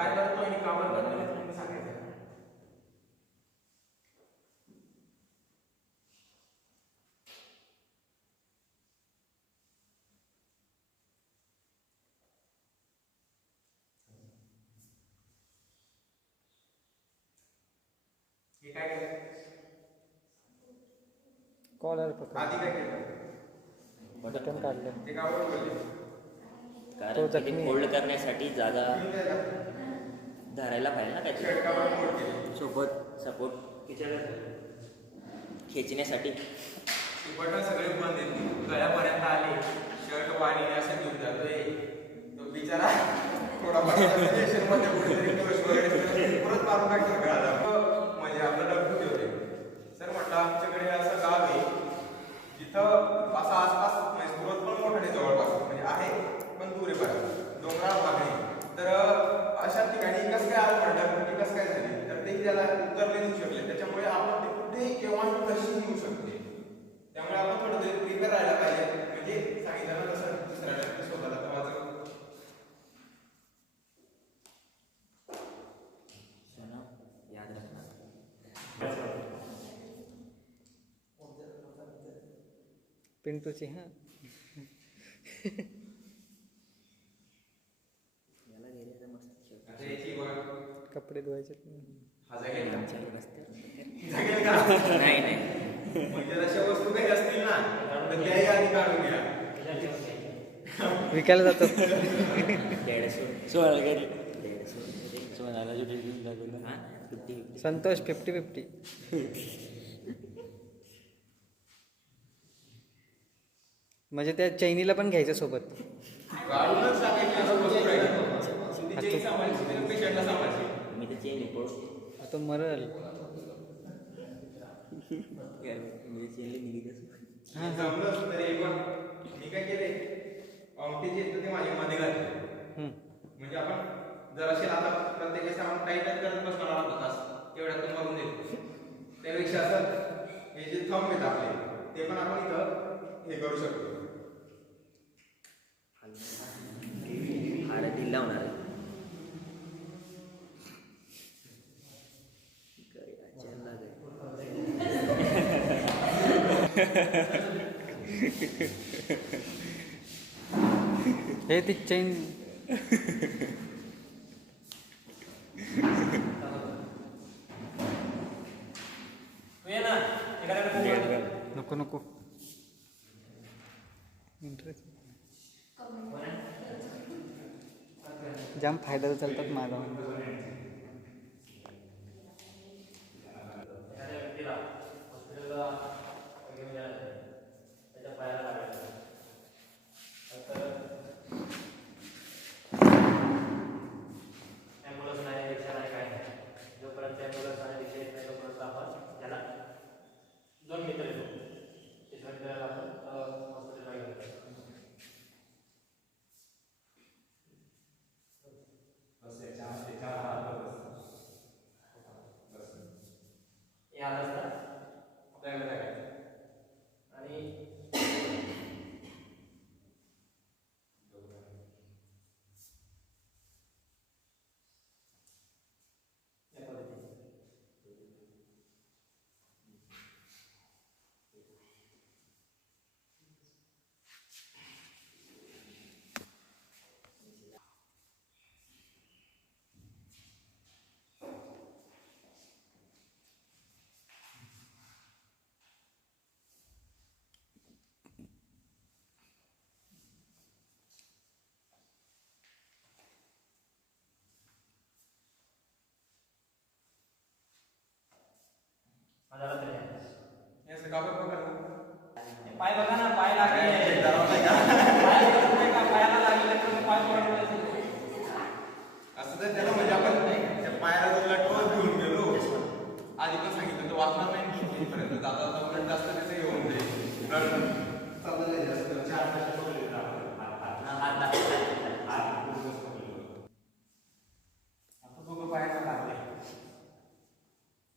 काय करतोय आणि का बरं करतोय हे तुम्ही सांगायचं. हे काय केलं? कॉलर पकड. आधी काय केलं? बटन काढलं. ते का बरं बोलले? तो कारण जखमी ते फोल्ड करण्यासाठी जागा धरायला पाहिजे ना त्याची शर्ट का बरं फोल्ड केले? सोबत सपोर्ट खेचण्यासाठी. बटन सगळे बंद आहेत, गळ्यापर्यंत आले, शर्ट वाणी असं घेऊन जातोय तो बिचारा थोडाफार मध्ये कुठेतरी दिवस वगैरे परत मारून टाकतो गळाला. म्हणजे आपलं डब्बू ठेवले. सर म्हटलं आमच्याकडे असं गाव आहे जिथं असा आसपास म्हणजे सुरत पण मोठं नाही जवळपास म्हणजे आहे पण दूर आहे बरं डोंगराळ भाग नाही. तर अशा ठिकाणी कसं काय आलं म्हटलं की कसं काय झाली तर ते त्याला उत्तर नाही देऊ शकले. त्याच्यामुळे आपण ते कुठेही केव्हा कशी येऊ शकते. त्यामुळे आपण थोडं तरी प्रिपेअर राहायला पाहिजे. म्हणजे सांगितलं ना तसं दुसऱ्याला स्वतःला तवाचं याद रखना. पिंटूची हां याला गेले तर मस्त आता याची बघ कपडे धुवायचे. हा जागेल का? नाही जागेल का? नाही म्हणजे अशा वस्तू काही असतील ना तर त्याही आधी काढून घ्या. विकायला जातो. 150 सोळा घरी 150 सोळाला जो घेऊन लागला हां 50 संतोष 50-50. म्हणजे त्या चैनीला पण घ्यायचं सोबत. काढूनच टाकायची असं वस्तू राहिली. ती चेन सांभाळायची, ते पेशंटला सांभाळायची. मी तर चेन पळतो तो मरल. म्हणजे चेनली निघितच हां हां जमलं तरी पण मी काय केले अंगठी जे येतं ते माझ्या मध्ये घातले. म्हणजे आपण जर असे आता प्रत्येक वेळेस आपण काही काही करत बसणार आहोत तास तेवढ्यात तर मरून देतो. त्यापेक्षा असं हे जे थंब आहेत आपले ते पण आपण इथं हे करू शकतो. हाड ढिल्ला होणार आहे. चेन लागेल. हे ती चैन नको नको. इंटरेस्ट जाम फायदा चालतात माझा. पाय बघा ना पाय लागले पायाला लागले तर पाय असं तर त्याला म्हणजे आपण त्या पायाला जो लटवत घेऊन गेलो आधी पण सांगितलं तो वाचणार नाही जाता जाता जास्त त्याचे येऊन जाईल.